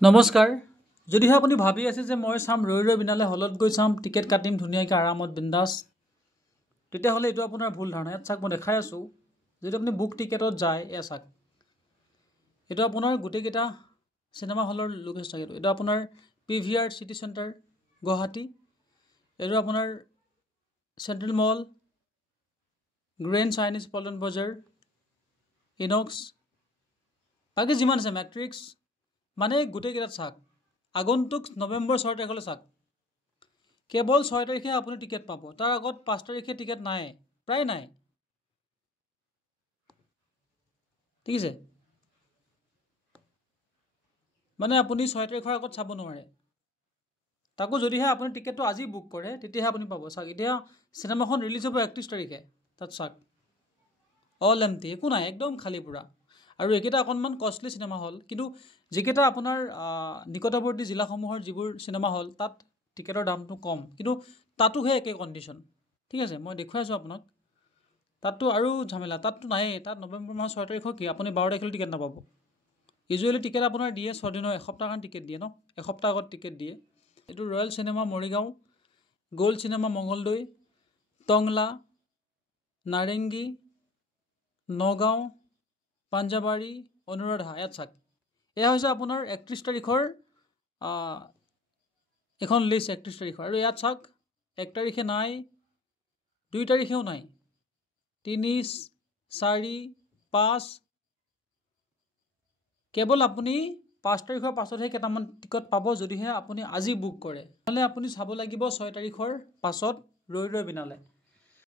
নমস্কাৰ। যদিহে আপুনি ভাবি আছে যে মই চাম ৰৈ ৰৈ বিনালে হলত গৈ চাম টিকেট কাটিম ধুনীয়াকৈ আৰামত বিন্দাছ, তেতিয়াহ'লে এইটো আপোনাৰ ভুল ধাৰণা। ইয়াত চাওক মই দেখাই আছোঁ, যদি আপুনি বুক টিকেটত যায়, এয়া চাওক, এইটো আপোনাৰ গোটেইকেইটা চিনেমা হলৰ লোকেশ্যন থাকে। এইটো আপোনাৰ PVR চিটি চেণ্টাৰ গুৱাহাটী, এইটো আপোনাৰ চেণ্ট্ৰেল মল, গ্ৰেণ্ড চাইনিজ পল্টন বজাৰ, ইনক্স, বাকী যিমান আছে মেট্ৰিক্স, মানে গোটেইকেইটাত চাওক। আগন্তুক নৱেম্বৰ 6 তাৰিখলৈ চাওক, কেৱল 6 তাৰিখে আপুনি টিকেট পাব। তাৰ আগত 5 তাৰিখে টিকেট নাই, প্ৰায় নাই, ঠিক আছে। মানে আপুনি 6 তাৰিখৰ আগত চাব নোৱাৰে। তাকো যদিহে আপুনি টিকেটটো আজি বুক কৰে তেতিয়াহে আপুনি পাব। চাওক, এতিয়া চিনেমাখন ৰিলিজ হ'ব 31 তাৰিখে, তাত চাওক অল এমটি, একো নাই, একদম খালী পূৰা। আৰু এইকেইটা অকণমান কষ্টলি চিনেমা হল, কিন্তু যিকেইটা আপোনাৰ নিকটৱৰ্তী জিলাসমূহৰ যিবোৰ চিনেমা হল তাত টিকেটৰ দামটো কম, কিন্তু তাতোহে একে কণ্ডিশ্যন, ঠিক আছে। মই দেখুৱাই আছোঁ আপোনাক, তাততো আৰু ঝামেলা, তাততো নায়েই। তাত নৱেম্বৰ মাহৰ 6 তাৰিখৰ কি আপুনি 12 তাৰিখলৈ টিকেট নাপাব। ইউজুৱেলি টিকেট আপোনাৰ দিয়ে 6 দিনৰ, এসপ্তাহ কাৰণে টিকেট দিয়ে ন, এসপ্তাহ আগত টিকেট দিয়ে। এইটো Royal Cinema Morigaon, Gold Cinema Mangaldai, Tangla, Narengi, Nagaon, Panjabari, Anuradha, ইয়াত চাওক। এয়া হৈছে আপোনাৰ 31 তাৰিখৰ এখন লিষ্ট, 31 তাৰিখৰ। আৰু ইয়াত চাওক, 1 তাৰিখে নাই, 2 তাৰিখেও নাই, 3, 4, 5, কেৱল আপুনি 5 তাৰিখৰ পাছতহে কেইটামান টিকট পাব, যদিহে আপুনি আজি বুক কৰে। নহ'লে আপুনি চাব লাগিব 6 তাৰিখৰ পাছত ৰৈ ৰৈ বিনালে।